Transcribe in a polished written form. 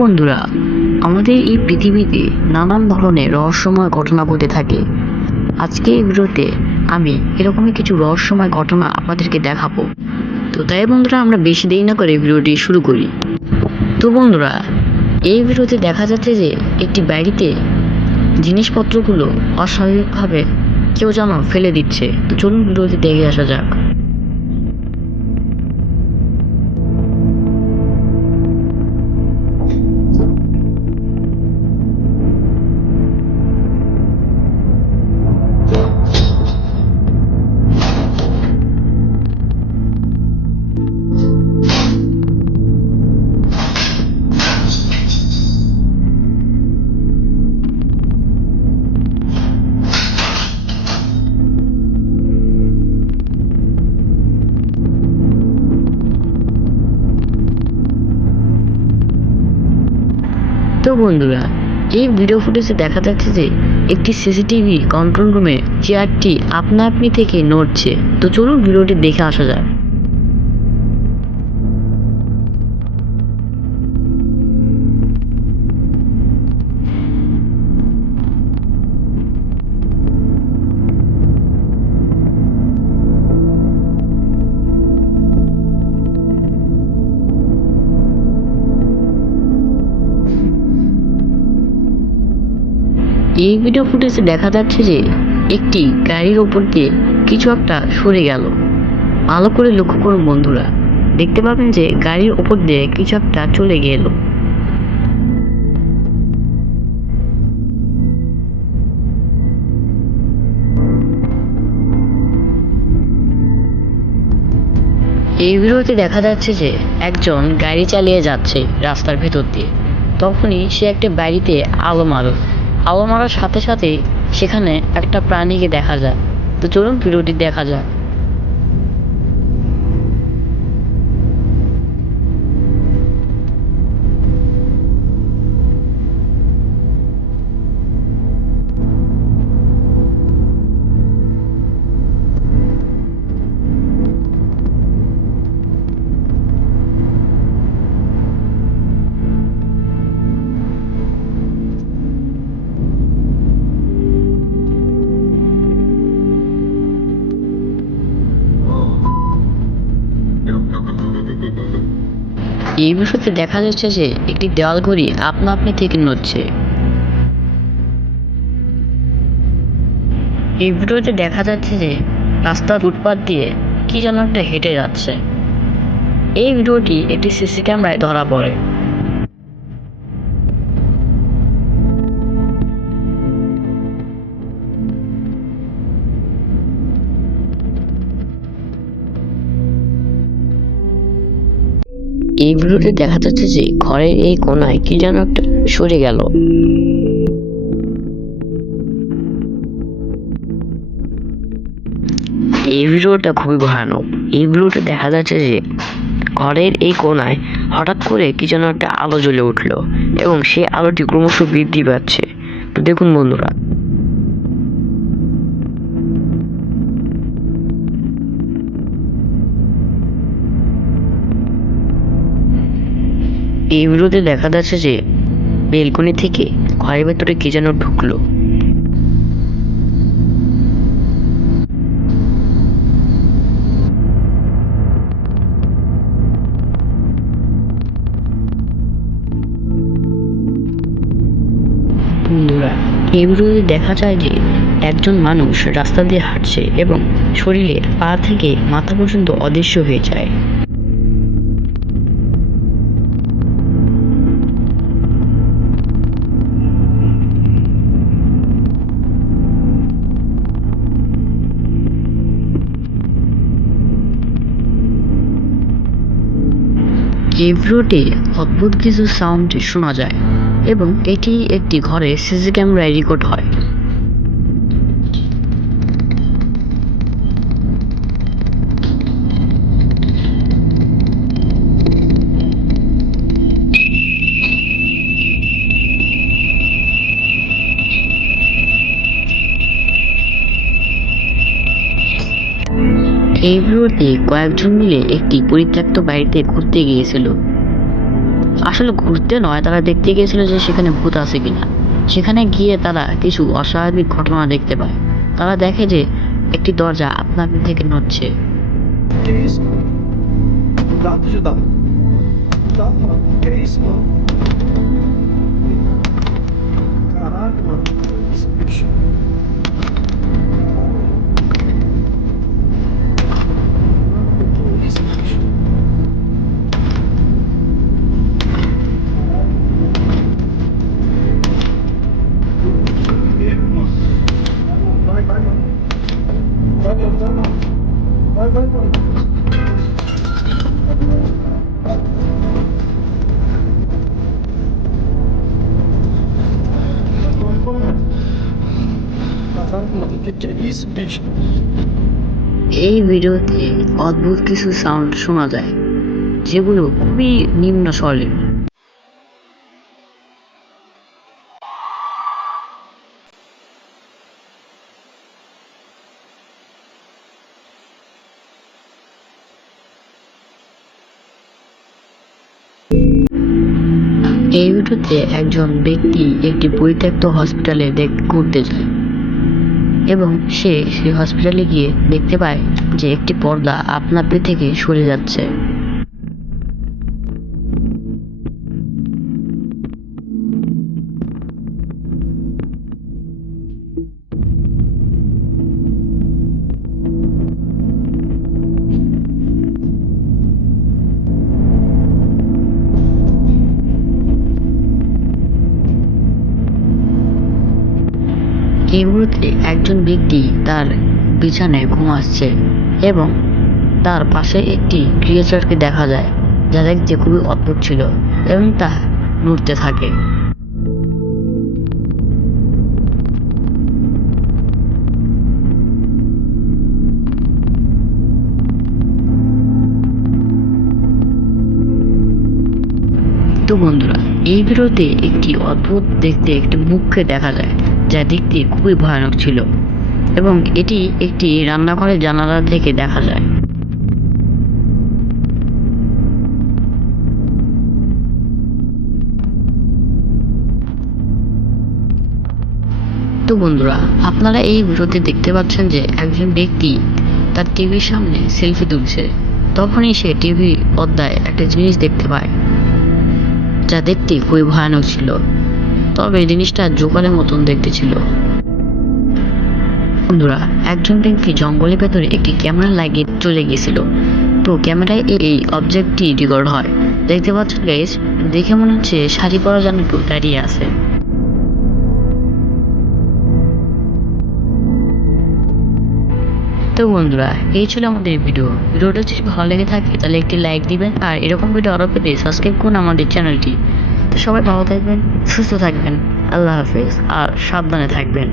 বন্ধুরা, আমাদের এই পৃথিবীতে নানান ধরনের রহস্যময় ঘটনা ঘটে থাকে। আজকে এই ভিডিওতে আমি এরকমই কিছু রহস্যময় ঘটনা আপনাদেরকে দেখাবো। তো তাই বন্ধুরা, আমরা বেশি দেরি না করে ভিডিওটি শুরু করি। তো বন্ধুরা, এই ভিডিওতে দেখা যাচ্ছে যে একটি বাড়িতে জিনিসপত্রগুলো অস্বাভাবিকভাবে কেউ যেন ফেলে দিচ্ছে। তো চলুন ভিডিওতে দেখে আসা যাক। তো বন্ধুরা, এই ভিডিও ফুটেজে দেখা যাচ্ছে যে একটি সিসিটিভি কন্ট্রোল রুমে চেয়ারটি আপনা আপনি থেকে নড়ছে। তো চলুন ভিডিওটি দেখে আসা যাক। এই ভিডিও ফুটেজে দেখা যাচ্ছে যে একটি গাড়ির ওপর দিয়ে কিছু একটা সরে গেল। ভালো করে লক্ষ্য করুন বন্ধুরা, দেখতে পাবেন যে গাড়ির ওপর দিয়ে কিছু একটা চলে গেল। এই ভিডিওতে দেখা যাচ্ছে যে একজন গাড়ি চালিয়ে যাচ্ছে রাস্তার ভেতর দিয়ে। তখনই সে একটা বাড়িতে আলো মারার সাথে সাথে সেখানে একটা প্রাণীকে দেখা যায়। তো চলুন ভিডিওটি দেখা যাক। এই বিষয়তে দেখা যাচ্ছে যে একটি দেওয়াল ঘড়ি আপনা আপনি থেকে নড়ছে। এই ভিডিওতে দেখা যাচ্ছে যে রাস্তার ফুটপাত দিয়ে কি যেন একটা হেঁটে যাচ্ছে। এই ভিডিওটি একটি সিসি ক্যামেরায় ধরা পড়ে। এই ভিডিওতে দেখা যাচ্ছে যে ঘরের এই কোনায় কি যেন একটা সরে গেল। এই ভিডিওটা খুবই ভয়ানক। এই ভিডিওতে দেখা যাচ্ছে যে ঘরের এই কোনায় হঠাৎ করে কি যেন একটা আলো জ্বলে উঠলো এবং সেই আলোটি ক্রমশ বৃদ্ধি পাচ্ছে। তো দেখুন বন্ধুরা, এই ভিডিওতে দেখা যাচ্ছে যে বেলকনি থেকে ঘরের ভেতরে কি যেন ঢুকলো। বন্ধুরা, এই ভিডিওতে দেখা যায় যে একজন মানুষ রাস্তা দিয়ে হাঁটছে এবং শরীরের পা থেকে মাথা পর্যন্ত অদৃশ্য হয়ে যায়। এই ভিডিওতে অদ্ভুত কিছু সাউন্ড শোনা যায় এবং এটি একটি ঘরে সিসি ক্যামেরায় রেকর্ড হয়। এই ভিডিওতে কয়েকজন মিলে একটি পরিত্যক্ত বাড়িতে ঘুরতে গিয়েছিল। আসলে ঘুরতে নয়, তারা দেখতে গিয়েছিল যে সেখানে ভূত আছে কিনা। সেখানে গিয়ে তারা কিছু অস্বাভাবিক ঘটনা দেখতে পায়। তারা দেখে যে একটি দরজা আপনা আপনি থেকে নড়ছে। Que isso, mano? Não dá pra ajudar. Não dá, mano. Que isso, mano? Caralho, mano. Que isso, bicho? Que isso, bicho? Vai, vai, mano. Vai, vai, mano. Vai, vai, mano. Vai, vai, mano. Caralho, mano. Que é isso, bicho? এই ভিডিওতে অদ্ভুত কিছু sound শোনা যায়, যেগুলো খুবই নিম্ন স্বরের। এই ভিডিওতে একজন ব্যক্তি একটি পরিত্যক্ত হসপিটালে ঘুরতে যায় এবং সে সেই হসপিটালে গিয়ে দেখতে পায় যে একটি পর্দা আপনা আপনি থেকে সরে যাচ্ছে। এই মুহূর্তে একজন ব্যক্তি তার বিছানায় ঘুমাচ্ছে এবং তার পাশে একটি ক্রিয়েচারকে দেখা যায়, যা দেখতে খুবই অদ্ভুত ছিল এবং তা নড়তে থাকে। তো বন্ধুরা, এই ভিডিওতে একটি অদ্ভুত দেখতে একটি মুখকে দেখা যায়, যা দেখতে খুবই ভয়ানক ছিল এবং এটি একটি রান্নাঘরের জানালা থেকে দেখা যায়। তো বন্ধুরা, আপনারা এই ভিডিওতে দেখতে পাচ্ছেন যে একজন ব্যক্তি তার টিভির সামনে সেলফি তুলছে। তখনই সে টিভি পর্দায় একটা জিনিস দেখতে পায়, যা দেখতে খুবই ভয়ানক ছিল, তবে জিনিসটা জোকারের মতন দেখতে ছিল। বন্ধুরা, একজন ব্যক্তি জঙ্গলের ভেতরে একটি ক্যামেরা লাগিয়ে চলে গিয়েছিল। তো ক্যামেরায় এই অবজেক্টটি রেকর্ড হয়। দেখতে পাচ্ছেন গাইস, দেখে মনে হচ্ছে শাড়ি পরা যেন কেউ দাঁড়িয়ে আছে। তো বন্ধুরা, এই ছিল আমাদের ভিডিওটা যদি ভালো লেগে থাকে তাহলে একটি লাইক দিবেন, আর এরকম ভিডিও আরো পেতে সাবস্ক্রাইব করুন আমাদের চ্যানেলটি। তো সবাই ভালো থাকবেন, সুস্থ থাকবেন, আল্লাহ হাফেজ, আর সাবধানে থাকবেন।